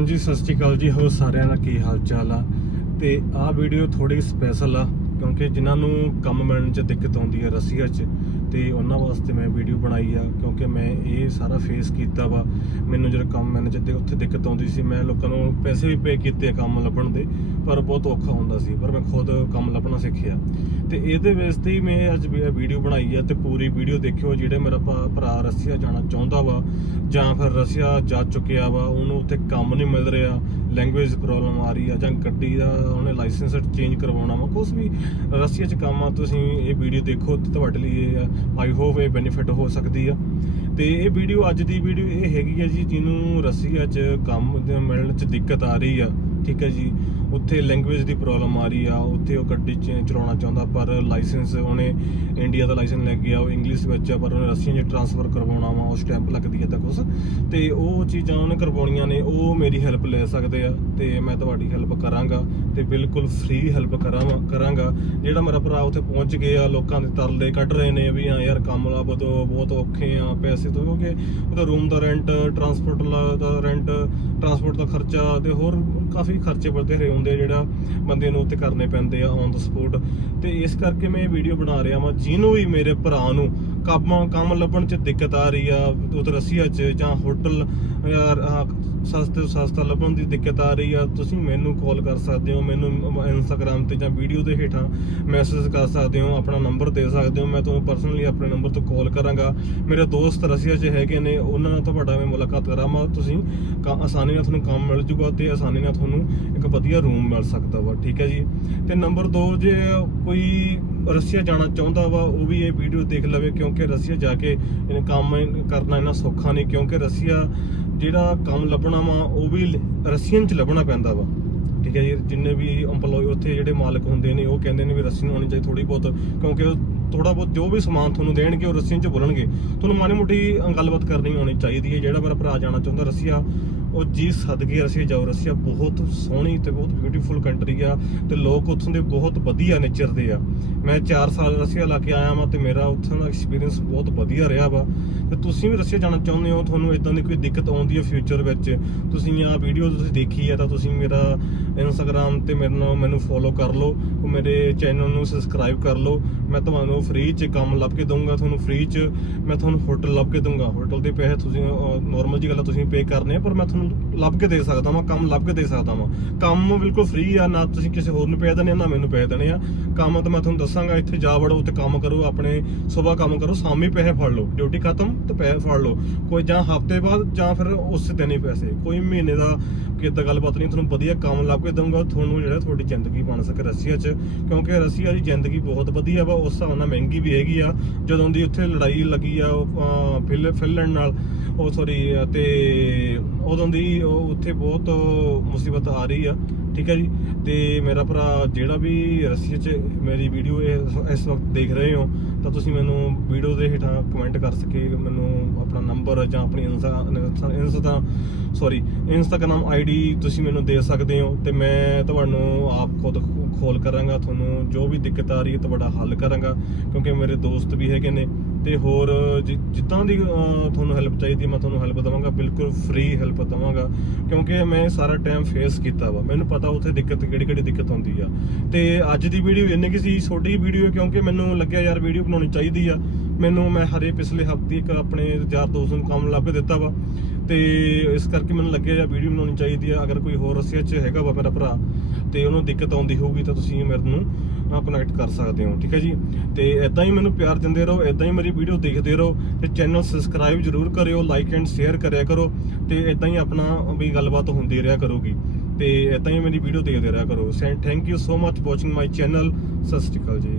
ਹਾਂਜੀ, ਸਤਿ ਸ਼੍ਰੀ ਅਕਾਲ ਜੀ। ਹੋ ਸਾਰਿਆਂ ਦਾ ਕੀ ਹਾਲ ਚਾਲ ਆ? ਤੇ ਆਹ ਵੀਡੀਓ ਥੋੜੀ ਸਪੈਸ਼ਲ ਆ, ਕਿਉਂਕਿ ਜਿਨ੍ਹਾਂ ਨੂੰ ਕੰਮ ਮਿਲਣ 'ਚ ਦਿੱਕਤ ਆਉਂਦੀ ਹੈ ਰਸੀਆ 'ਚ, ਤੇ ਉਹਨਾਂ ਵਾਸਤੇ ਮੈਂ ਵੀਡੀਓ ਬਣਾਈ ਆ, ਕਿਉਂਕਿ ਮੈਂ ਇਹ ਸਾਰਾ ਫੇਸ ਕੀਤਾ ਵਾ। ਮੈਨੂੰ ਜਦੋਂ ਕੰਮ ਮਿਲਣ 'ਚ ਤੇ ਉੱਥੇ ਦਿੱਕਤ ਆਉਂਦੀ ਸੀ, ਮੈਂ ਲੋਕਾਂ ਨੂੰ ਪੈਸੇ ਵੀ ਪੇ ਕੀਤੇ ਕੰਮ ਲੱਭਣ ਦੇ, ਪਰ ਬਹੁਤ ਔਖਾ ਹੁੰਦਾ ਸੀ, ਪਰ ਮੈਂ ਖੁਦ ਕੰਮ ਲੱਭਣਾ ਸਿੱਖਿਆ। ਤੇ ਇਹਦੇ ਬੇਸ ਤੇ ਹੀ ਮੈਂ ਅੱਜ ਵੀਡੀਓ ਬਣਾਈ ਆ ਤੇ ਪੂਰੀ ਵੀਡੀਓ ਦੇਖਿਓ ਜਿਹੜੇ ਮੇਰਾ ਭਾ- ਭਰਾ ਰਸੀਆ ਜਾਣਾ ਚਾਹੁੰਦਾ ਵਾ ਜਾਂ ਫਿਰ ਰਸੀਆ ਜਾ ਚੁੱਕਿਆ ਵਾ, ਉਹਨੂੰ ਉੱਥੇ ਕੰਮ ਨਹੀਂ ਮਿਲ ਰਿਹਾ ਲੈਂਗੁਏਜ ਪ੍ਰੋਬਲਮ ਆ ਰਹੀ ਆ ਜਾਂ ਗੱਡੀ ਦਾ ਉਹਨੇ ਲਾਇਸੈਂਸ ਚੇਂਜ ਕਰਵਾਉਣਾ ਵਾ ਕੁਝ ਵੀ ਰਸੀਆ 'ਚ ਕੰਮ ਆ, ਤੁਸੀਂ ਇਹ ਵੀਡੀਓ ਦੇਖੋ ਤੇ ਤੁਹਾਡੇ ਲਈ ਇਹ ਆਈ ਹੋਪ ਇਹ ਬੈਨੀਫਿਟ ਹੋ ਸਕਦੀ ਆ। ਤੇ ਇਹ ਵੀਡੀਓ ਅੱਜ ਦੀ ਵੀਡੀਓ ਇਹ ਹੈਗੀ ਆ ਜੀ, ਜਿਹਨੂੰ ਰਸੀਆ 'ਚ ਕੰਮ ਮਿਲਣ 'ਚ ਦਿੱਕਤ ਆ ਰਹੀ ਆ। ਠੀਕ ਹੈ ਜੀ। ਉੱਥੇ ਲੈਂਗੁਏਜ ਦੀ ਪ੍ਰੋਬਲਮ ਆ ਰਹੀ ਆ। ਉੱਥੇ ਉਹ ਗੱਡੀ ਚਲਾਉਣਾ ਚਾਹੁੰਦਾ, ਪਰ ਲਾਇਸੈਂਸ ਉਹਨੇ ਇੰਡੀਆ ਦਾ ਲਾਇਸੈਂਸ ਲੈ ਗਿਆ ਉਹ ਇੰਗਲਿਸ਼ ਵਿੱਚ ਆ, ਪਰ ਉਹਨੇ ਰਸ਼ੀਅਨ 'ਚ ਟ੍ਰਾਂਸਫਰ ਕਰਵਾਉਣਾ ਵਾ, ਉਹ ਸਟੈਂਪ ਲੱਗਦੀ ਹੈ ਤਾਂ ਕੁਛ ਤੇ ਉਹ ਚੀਜ਼ਾਂ ਉਹਨੇ ਕਰਵਾਉਣੀਆਂ ਨੇ, ਉਹ ਮੇਰੀ ਹੈਲਪ ਲੈ ਸਕਦੇ ਆ, ਤੇ ਮੈਂ ਤੁਹਾਡੀ ਹੈਲਪ ਕਰਾਂਗਾ, ਤੇ ਬਿਲਕੁਲ ਫ੍ਰੀ ਹੈਲਪ ਕਰਾਂਗਾ ਕਰਾਂਗਾ। ਜਿਹੜਾ ਮੇਰਾ ਭਰਾ ਉੱਥੇ ਪਹੁੰਚ ਗਿਆ ਲੋਕਾਂ ਦੇ ਤਰਲੇ ਕੱਢ ਰਹੇ ਨੇ ਵੀ, ਹਾਂ ਯਾਰ, ਕੰਮ ਲੱਭ ਦੋ ਬਹੁਤ ਔਖੇ ਆ, ਪੈਸੇ ਤੋਂ, ਕਿਉਂਕਿ ਉਹਦਾ ਰੂਮ ਦਾ ਰੈਂਟ ਟਰਾਂਸਪੋਰਟ ਦਾ ਰੈਂਟ ਟਰਾਂਸਪੋਰਟ ਦਾ ਖਰਚਾ, ਤੇ ਹੋਰ ਕਾਫੀ ਖਰਚੇ ਬਥੇਰੇ ਹੁੰਦੇ ਜਿਹੜਾ ਬੰਦੇ ਨੂੰ ਉੱਤੇ ਕਰਨੇ ਪੈਂਦੇ ਆ ਔਨ ਦਾ ਸਪੋਰਟ ਤੇ ਇਸ ਕਰਕੇ ਮੈਂ ਇਹ ਵੀਡੀਓ ਬਣਾ ਰਿਹਾ ਵਾਂ, ਜਿਹਨੂੰ ਵੀ ਮੇਰੇ ਭਰਾ ਨੂੰ ਕੰਮ ਕੰਮ ਲੱਭਣ 'ਚ ਦਿੱਕਤ ਆ ਰਹੀ ਆ, ਉਧਰ ਰਸੀਆ 'ਚ ਜਾਂ ਹੋਟਲ ਸਸਤੇ ਸਸਤਾ ਲੱਭਣ ਦੀ ਦਿੱਕਤ ਆ ਰਹੀ ਆ, ਤੁਸੀਂ ਮੈਨੂੰ ਕਾਲ ਕਰ ਸਕਦੇ ਹੋ, ਮੈਨੂੰ ਇੰਸਟਾਗ੍ਰam ਤੇ ਜਾਂ ਵੀਡੀਓ ਦੇ ਹੇਠਾਂ ਮੈਸੇਜ ਕਰ ਸਕਦੇ ਹੋ, ਆਪਣਾ ਨੰਬਰ ਦੇ ਸਕਦੇ ਹੋ, ਮੈਂ ਤੁਹਾਨੂੰ ਪਰਸਨਲੀ ਆਪਣੇ ਨੰਬਰ ਤੋਂ ਕਾਲ ਕਰਾਂਗਾ। ਮੇਰੇ ਦੋਸਤ ਰਸੀਆ 'ਚ ਹੈਗੇ ਨੇ, ਉਹਨਾਂ ਨਾਲ ਤੁਹਾਡਾ ਮੈਂ ਮੁਲਾਕਾਤ ਕਰਾਂਗਾ, ਤੁਸੀਂ ਕ- ਆਸਾਨੀ ਨਾਲ ਤੁਹਾਨੂੰ ਕੰਮ ਮਿਲ ਜੂਗਾ ਤੇ ਆਸਾਨੀ ਨਾਲ ਤੁਹਾਨੂੰ ਇੱਕ ਵਧੀਆ ਰੂਮ ਮਿਲ ਸਕਦਾ ਵਾ, ਠੀਕ ਹੈ ਜੀ? ਤੇ ਨੰਬਰ 2 ਜੇ ਕੋਈ ਰਸੀਆ ਜਾਣਾ ਚਾਹੁੰਦਾ ਵਾ, ਉਹ ਵੀ ਇਹ ਵੀਡੀਓ ਦੇਖ ਲਵੇ ਕਿਉਂ ਕਿਉਂਕਿ ਰਸੀਆ ਜਾ ਕੇ ਕੰਮ ਕਰਨਾ ਇਹਨਾਂ ਸੌਖਾ ਨਹੀਂ, ਕਿਉਂਕਿ ਰਸੀਆ ਜਿਹੜਾ ਕੰਮ ਲੱਭਣਾ ਵਾ, ਉਹ ਵੀ ਰਸੀਅਨ ਚ ਲੱਭਣਾ ਪੈਂਦਾ ਵਾ। ਠੀਕ ਹੈ ਜੀ, ਜਿੰਨੇ ਵੀ EMPLOYE ਉੱਥੇ ਜਿਹੜੇ ਮਾਲਕ ਹੁੰਦੇ ਨੇ, ਉਹ ਕਹਿੰਦੇ ਨੇ ਵੀ ਨੂੰ ਆਉਣੀ ਚਾਹੀਦੀ ਥੋੜੀ ਬਹੁਤ, ਕਿਉਂਕਿ ਥੋੜਾ ਬਹੁਤ ਜੋ ਵੀ ਸਮਾਨ ਤੁਹਾਨੂੰ ਦੇਣਗੇ, ਉਹ ਰਸੀਅਨ ਚ ਬੋਲਣਗੇ। ਤੁਹਾਨੂੰ ਮਾੜੀ ਮੋਟੀ ਗੱਲਬਾਤ ਕਰਨੀ ਹੋਣੀ ਚਾਹੀਦੀ ਹੈ, ਜਿਹੜਾ ਮੇਰਾ ਭਰਾ ਜਾਣਾ ਚਾਹੁੰਦਾ, ਰਸੀਆ ਉਹ ਜੀ ਸਦਕੇ ਰਸੀਆ, ਜਾਓ ਰਸੀਆ, ਬਹੁਤ ਸੋਹਣੀ ਤੇ ਬਹੁਤ ਬਿਊਟੀਫੁਲ ਕੰਟਰੀ ਆ ਤੇ ਲੋਕ ਉੱਥੋਂ ਦੇ ਬਹੁਤ ਵਧੀਆ ਨੇਚਰ ਦੇ ਆ। ਮੈਂ 4 ਸਾਲ ਰਸੀਆ ਲਾ ਕੇ ਆਇਆ ਵਾਂ ਤੇ ਮੇਰਾ ਉੱਥੋਂ ਦਾ ਐਕਸਪੀਰੀਅੰਸ ਬਹੁਤ ਵਧੀਆ ਰਿਹਾ ਵਾ। ਤੇ ਤੁਸੀਂ ਵੀ ਰਸੀਆ ਜਾਣਾ ਚਾਹੁੰਦੇ ਹੋ, ਤੁਹਾਨੂੰ ਇਦਾਂ ਦੀ ਕੋਈ ਦਿੱਕਤ ਆਉਂਦੀ ਹੈ ਫਿਊਚਰ ਵਿੱਚ? ਤੁਸੀਂ ਆਹ ਵੀਡੀਓ ਤੁਸੀਂ ਦੇਖੀ ਆ ਤਾਂ ਤੁਸੀਂ ਮੇਰਾ ਇੰਸਟਾਗ੍ਰam ਤੇ ਮੇਰੇ ਨਾਲ ਮੈਨੂੰ ਫੋਲੋ ਕਰ ਲਓ ਉਹ ਮੇਰੇ ਚੈਨਲ ਨੂੰ ਸਬਸਕ੍ਰਾਈਬ ਕਰ ਲਓ। ਮੈਂ ਤੁਹਾਨੂੰ ਫ੍ਰੀ 'ਚ ਕੰਮ ਲੱਭ ਕੇ ਦਊਂਗਾ, ਤੁਹਾਨੂੰ ਫ੍ਰੀ 'ਚ ਮੈਂ ਤੁਹਾਨੂੰ ਹੋਟਲ ਲੱਭ ਕੇ ਦਊਂਗਾ। ਹੋਟਲ ਦੇ ਪੈਸੇ ਤੁਸੀਂ ਨਾਰਮਲ ਜੀ ਗੱਲ ਤੁਸੀਂ ਪੇ ਕਰਨੇ ਪਰ ਮੈਂ ਤੁਹਾਨੂੰ ਲੱਭ ਕੇ ਦੇ ਸਕਦਾ ਵਾਂ ਕੰਮ ਲੱਭ ਕੇ ਦੇ ਸਕਦਾ ਵਾਂ। ਕੰਮ ਬਿਲਕੁਲ ਫ੍ਰੀ ਆ ਨਾ ਤੁਸੀਂ ਕਿਸੇ ਹੋਰ ਨੂੰ ਪੈਸੇ ਦੇਣੇ ਆ, ਨਾ ਮੈਨੂੰ ਪੈਸੇ ਦੇਣੇ ਆ। ਕੰਮ ਤਾਂ ਮੈਂ ਤੁਹਾਨੂੰ ਦੱਸਾਂਗਾ ਇੱਥੇ ਜਾ ਵੜੋ ਉੱਥੇ ਕੰਮ ਕਰੋ ਆਪਣੇ ਸਵੇਰ ਕੰਮ ਕਰੋ ਸ਼ਾਮੀ ਪੈਸੇ ਫੜ ਲਓ। ਡਿਊਟੀ ਖਤਮ ਤੇ ਪੈਸੇ ਫੜ ਲਓ। ਕੋਈ ਜਾਂ ਹਫ਼ਤੇ ਬਾਅਦ ਜਾਂ ਫਿਰ ਉਸ ਦਿਨ ਹੀ ਪੈਸੇ। ਕੋਈ ਮਹੀਨੇ ਦਾ ਕਿਦਾਂ ਗੱਲਬਾਤ ਨਹੀਂ ਤੁਹਾਨੂੰ ਵਧੀਆ ਕੰਮ ਲੱਭ ਕੇ ਦਊਂਗਾ। ਤੁਹਾਨੂੰ ਜਿਹੜਾ ਤੁਹਾਡੀ ਜ਼ਿੰਦਗੀ ਬਣ ਸਕੇ ਰਸੀਆ 'ਚ। ਕਿਉਂਕਿ ਰਸੀਆ ਦੀ ਜ਼ਿੰਦਗੀ ਬਹੁਤ ਵਧੀਆ ਵਾ ਉਸ ਹਿਸਾਬ ਨਾਲ ਮਹਿੰਗੀ ਵੀ ਹੈਗੀ ਆ। ਜਦੋਂ ਦੀ ਉੱਥੇ ਲੜਾਈ ਲੱਗੀ ਆ ਉਹ, ਫਿਨਲੈਂਡ ਨਾਲ ਉਹ ਸੌਰੀ ਤੇ ਉਦੋਂ ਦੀ ਉਹ ਉੱਥੇ ਬਹੁਤ ਮੁਸੀਬਤ ਆ ਰਹੀ ਆ। ਠੀਕ ਹੈ ਜੀ। ਤੇ ਮੇਰਾ ਭਰਾ ਜਿਹੜਾ ਵੀ ਰਸੀਆ 'ਚ ਮੇਰੀ ਵੀਡੀਓ ਇਸ ਵਕਤ ਦੇਖ ਰਹੇ ਹੋ, ਤਾਂ ਤੁਸੀਂ ਮੈਨੂੰ ਵੀਡੀਓ ਦੇ ਹੇਠਾਂ ਕਮੈਂਟ ਕਰ ਸਕੇ, ਮੈਨੂੰ ਆਪਣਾ ਨੰਬਰ ਜਾਂ ਆਪਣੀ insta insta sorry Instagram ID ਤੁਸੀਂ ਮੈਨੂੰ ਦੇ ਸਕਦੇ ਹੋ, ਤੇ ਮੈਂ ਤੁਹਾਨੂੰ ਆਪ ਖੁਦ ਖੋਲ ਕਰਾਂਗਾ, ਤੁਹਾਨੂੰ ਜੋ ਵੀ ਦਿੱਕਤ ਆ ਰਹੀ ਹੈ ਤੁਹਾਡਾ ਹੱਲ ਕਰਾਂਗਾ, ਕਿਉਂਕਿ ਮੇਰੇ ਦੋਸਤ ਵੀ ਹੈਗੇ ਨੇ, ਤੇ ਹੋਰ ਜਿ- ਜਿੱਦਾਂ ਦੀ ਤੁਹਾਨੂੰ ਹੈਲਪ ਚਾਹੀਦੀ ਮੈਂ ਤੁਹਾਨੂੰ ਹੈਲਪ ਦਵਾਂਗਾ, ਬਿਲਕੁਲ ਫ੍ਰੀ ਹੈਲਪ ਦਵਾਂਗਾ, ਕਿਉਂਕਿ ਮੈਂ ਸਾਰਾ ਟਾਈਮ ਫੇਸ ਕੀਤਾ ਵਾ, ਮੈਨੂੰ ਪਤਾ ਉੱਥੇ ਦਿੱਕਤ, ਕਿਹੜੀ ਕਿਹੜੀ ਦਿੱਕਤ ਆਉਂਦੀ ਆ। ਤੇ ਅੱਜ ਦੀ ਵੀਡੀਓ ਇੰਨੀ ਕਿ ਸੀ, ਛੋਟੀ ਵੀਡੀਓ, ਕਿਉਂਕਿ ਮੈਨੂੰ ਲੱਗਿਆ ਯਾਰ ਵੀਡੀਓ ਬਣਾਉਣੀ ਚਾਹੀਦੀ ਆ। ਮੈਨੂੰ ਮੈਂ ਹਰੇ ਪਿਛਲੇ ਹਫ਼ਤੇ ਇੱਕ ਆਪਣੇ ਯਾਰ ਦੋਸਤ ਨੂੰ ਕੰਮ ਲੱਭ ਦਿੱਤਾ ਵਾ। ਤੇ ਇਸ ਕਰਕੇ ਮੈਨੂੰ ਲੱਗਿਆ ਯਾਰ ਵੀਡੀਓ ਬਣਾਉਣੀ ਚਾਹੀਦੀ ਆ। ਅਗਰ ਕੋਈ ਹੋਰ ਰਸੀਆ 'ਚ ਹੈਗਾ ਵਾ ਮੇਰਾ ਭਰਾ, ਤੇ ਉਹਨੂੰ ਦਿੱਕਤ ਆਉਂਦੀ ਹੋਊਗੀ ਤਾਂ ਤੁਸੀਂ ਮੇਰੇ ਨੂੰ ਕਨੈਕਟ ਕਰ ਸਕਦੇ ਹੋ, ਠੀਕ ਹੈ ਜੀ? ਤੇ ਇਦਾਂ ਹੀ ਮੈਨੂੰ ਪਿਆਰ ਦਿੰਦੇ ਰਹੋ ਇਦਾਂ ਹੀ ਮੇਰੀ ਵੀਡੀਓ ਦੇਖਦੇ ਰਹੋ ਤੇ ਚੈਨਲ ਸਬਸਕ੍ਰਾਈਬ ਜਰੂਰ ਕਰਿਓ ਲਾਈਕ ਐਂਡ ਸ਼ੇਅਰ ਕਰਿਆ ਕਰੋ ਤੇ ਇਦਾਂ ਹੀ ਆਪਣਾ ਵੀ ਗੱਲਬਾਤ ਹੁੰਦੀ ਰਿਹਾ ਕਰੂਗੀ। ਤੇ ਇਦਾਂ ਹੀ ਮੇਰੀ ਵੀਡੀਓ ਦੇਖਦੇ ਰਿਹਾ ਕਰੋ। And thank you so much watching my channel ਸਤਿ ਸ਼੍ਰੀ ਅਕਾਲ ਜੀ।